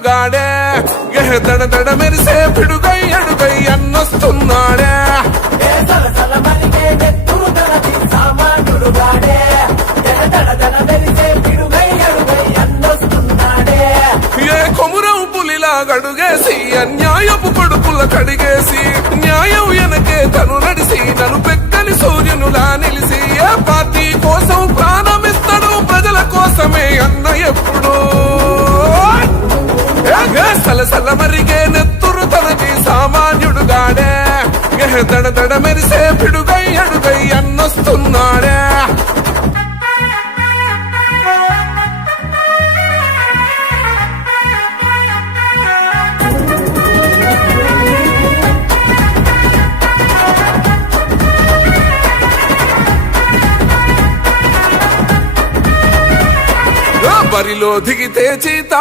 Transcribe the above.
సామాన్యుడుగాడే దడ దడ మెరిసే పిడుగై అడుగై అన్నొస్తున్నాడే ఏ కొమురం పులిలా గడుగేసి అన్యాయపు కొడుకుల కడిగేసి న్యాయం వెనకే తను నడిసి నన్ను పెక్కని సూర్యునులా నిలిసి ఏ పార్టీ కోసం ప్రాణమిస్తాడు ప్రజల కోసమే అన్న ఎప్పుడు సలసల మరిగే నెత్తురు తనకి సామాన్యుడుగాడే దడ దడ మెరిసే పిడుగై అడుగై అన్నొస్తున్నాడే బరిలో దిగితే చీత